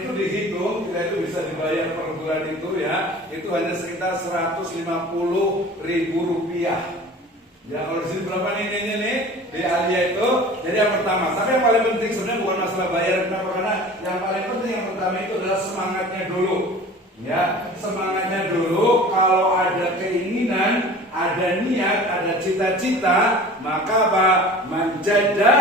itu dihitung, kita itu bisa dibayar per bulan itu ya, itu hanya sekitar 150.000 rupiah. Ya kalau di sini berapa nih di Alia itu? Jadi yang pertama, tapi yang paling penting sebenarnya bukan masalah bayar, kenapa? Karena yang paling penting yang pertama itu adalah semangatnya dulu. Ya, semangatnya dulu. Kalau ada keinginan, ada niat, ada cita-cita, maka apa? Manjada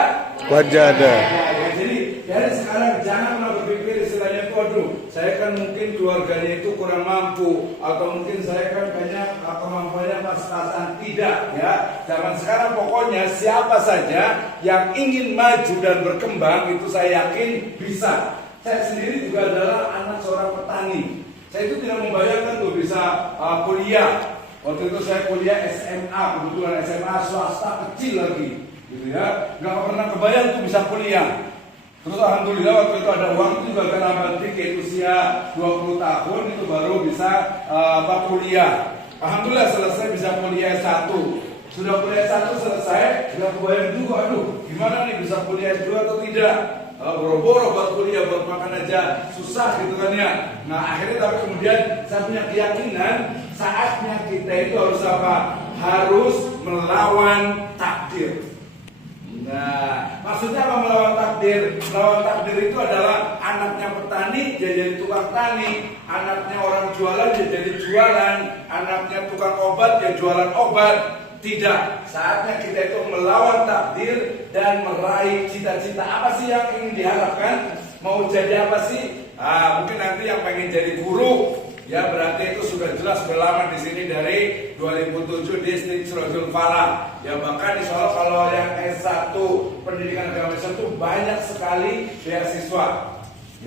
wajada. Ya, jadi dari sekarang janganlah berpikir istilahnya itu, aduh, saya kan mungkin keluarganya itu kurang mampu, atau mungkin saya kan banyak kemampuannya pas-pasan. Tidak ya. Zaman sekarang pokoknya siapa saja yang ingin maju dan berkembang itu saya yakin bisa. Saya sendiri juga adalah anak seorang petani. Saya itu tidak membayangkan tuh bisa kuliah. Waktu itu saya kuliah SMA, kebetulan SMA swasta kecil lagi, gitu ya. Nggak pernah kebayang tuh bisa kuliah. Terus alhamdulillah waktu itu ada uang juga karena nanti usia 20 tahun itu baru bisa kuliah. Alhamdulillah selesai bisa kuliah S1. Sudah kuliah S1 selesai, nggak kebayang juga, aduh gimana nih bisa kuliah S2 atau tidak. Boro-boro buat kuliah, buat makan aja susah gitu kan ya. Nah akhirnya tapi kemudian saya punya keyakinan saatnya kita itu harus apa? Harus melawan takdir. Nah maksudnya apa melawan takdir? Melawan takdir itu adalah anaknya petani dia jadi tukang tani, anaknya orang jualan dia jadi jualan, anaknya tukang obat dia jualan obat. Tidak, saatnya kita itu melawan takdir dan meraih cita-cita. Apa sih yang ingin diharapkan? Mau jadi apa sih? Mungkin nanti yang pengen jadi guru, ya berarti itu sudah jelas berlama di sini dari 2007 di Srojul Falah. Ya bahkan insya Allah kalau yang S1 pendidikan agama Islam itu banyak sekali beasiswa.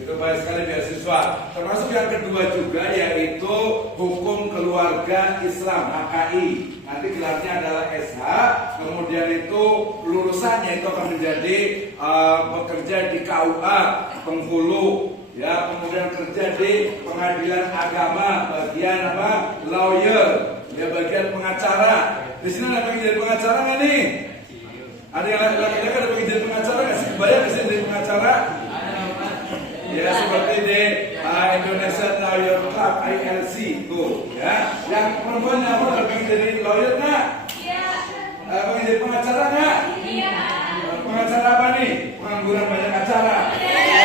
Itu banyak sekali beasiswa. Termasuk yang kedua juga yaitu Hukum Keluarga Islam HKI. Nanti gelarnya adalah SH. Kemudian itu lulusannya itu akan menjadi bekerja di KUA penghulu. Ya, kemudian kerja di pengadilan agama bagian apa? Lawyer. Ya bagian pengacara. Di sini ada yang jadi pengacara nggak nih? Ada yang laki-laki ada yang jadi pengacara nggak sih? Banyak nggak sih jadi pengacara? Ya seperti di Indonesia Lawyer Club ILC tuh ya. Yang perempuan apa pengen jadi lawyer nggak? Iya. Pengen jadi pengacara nggak? Iya. Pengacara apa nih? Pengangguran banyak acara. Iya.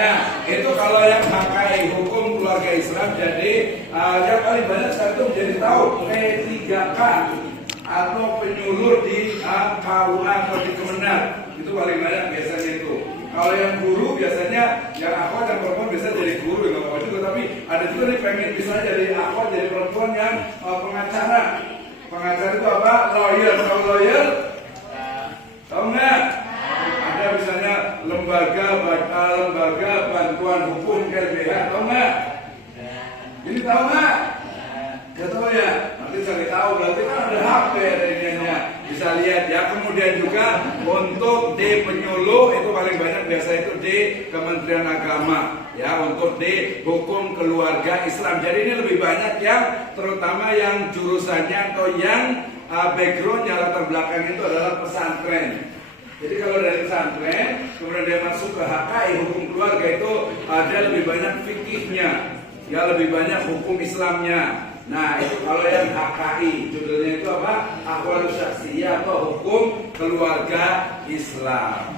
Nah itu kalau yang pakai hukum keluarga Islam jadi yang paling banyak sekarang itu menjadi tahu P3K atau penyuluh di KUA atau di Kemenang itu paling banyak biasanya itu. Kalau yang guru biasanya yang akhwat dan perempuan biasa jadi guru ya nggak apa juga, tapi ada juga nih pengen misalnya jadi akhwat jadi perempuan yang pengacara. Pengacara itu apa? Lawyer. Tahu lawyer? Tahu nggak? Ada misalnya lembaga bantuan hukum LBH, tahu nggak? Ini tahu nggak? Nggak tahu ya. Nanti cari tahu berarti kan ada HP ada ininya. Bisa lihat ya. Kemudian juga untuk di penyuluh itu paling banyak biasa itu di Kementerian Agama ya, untuk di Hukum Keluarga Islam. Jadi ini lebih banyak yang terutama yang jurusannya atau yang backgroundnya latar belakang itu adalah pesantren. Jadi kalau dari pesantren kemudian dia masuk ke HKI Hukum Keluarga itu ada lebih banyak fikihnya ya, lebih banyak hukum Islamnya. Nah itu kalau yang HKI judulnya itu apa? Ahwalus Syakhsiyah atau Hukum Keluarga Islam.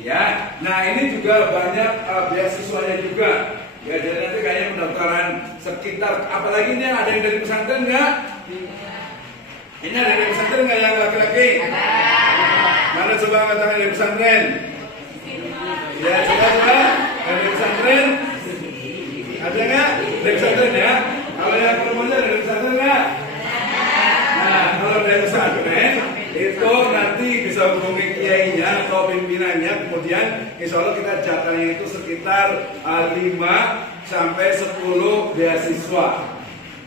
Ya, nah ini juga banyak beasiswanya juga. Ya jadi nanti kayaknya pendaftaran sekitar, apalagi ini ada yang dari pesantren nggak? Ini ada dari pesantren nggak yang laki-laki? Mana coba angkat tangan dari pesantren? Ya coba dari pesantren. Ada nggak dari pesantren ya? Kalau yang perempuannya dari pesantren nggak? Nah, kalau dari pesantren itu nanti bisa hubungi kiainya atau pimpinannya. Kemudian insya Allah kita jatahnya itu sekitar 5 sampai 10 beasiswa,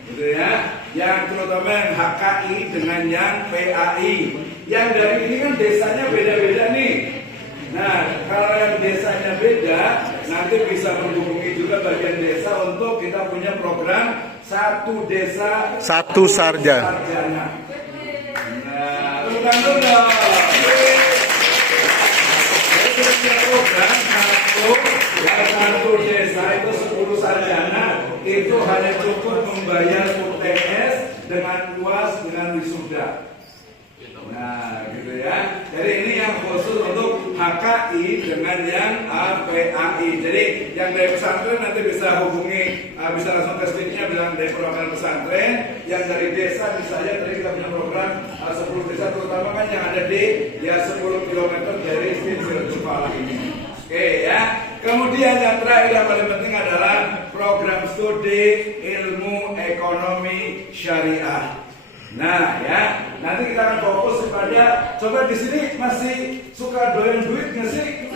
gitu ya. Yang terutama yang HKI dengan yang PAI. Yang dari ini kan desanya beda-beda nih. Nah, kalau yang desanya beda, nanti bisa menghubungi juga bagian desa untuk kita punya program satu desa satu sarjana. Nah, bukan dong. Jadi kita program satu hanya cukup membayar UTS dengan UAS dengan wisuda. Nah, gitu ya. Jadi ini yang khusus untuk HKI dengan yang PAI. Jadi yang dari pesantren nanti bisa hubungi, bisa langsung ke sticknya bilang dari program pesantren. Yang dari desa misalnya tadi kita punya program 10 desa terutama kan yang ada di 10 km dari Sirtul Falah ini. Oke ya. Kemudian yang terakhir yang paling penting adalah program studi ilmu ekonomi syariah. Nah ya, nanti kita akan fokus kepada, coba di sini masih suka doyan duit nggak sih?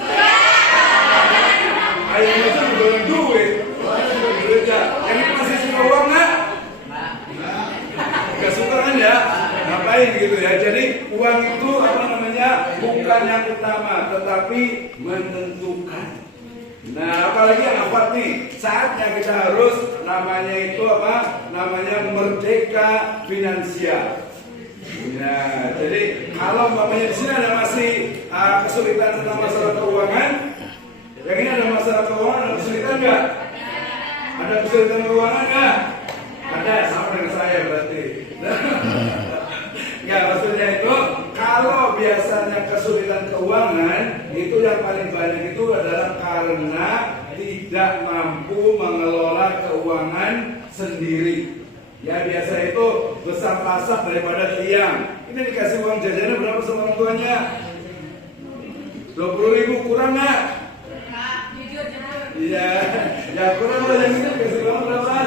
Ayo itu doyan duit, suka duit ya. Yang ini masih suka uang nggak? Nggak suka kan ya? Ngapain gitu ya? Jadi uang itu apa namanya? Bukan yang utama, tetapi menentukan. Nah, apalagi yang afat nih, saatnya kita harus namanya itu apa? Namanya merdeka finansial. Nah, jadi kalau umpamanya di sini ada masih kesulitan tentang masalah keuangan, yang ini ada masalah keuangan, ada kesulitan nggak? Ada kesulitan keuangan nggak? Ada, sama dengan saya berarti. Ya, maksudnya itu kalau biasanya kesulitan keuangan itu yang paling banyak itu adalah karena tidak mampu mengelola keuangan sendiri. Ya biasa itu besar pasak daripada tiang. Ini dikasih uang jajannya berapa sama orang tuanya? 20.000 kurang nggak? Iya, ya kurang lah yang ini dikasih uang berapa?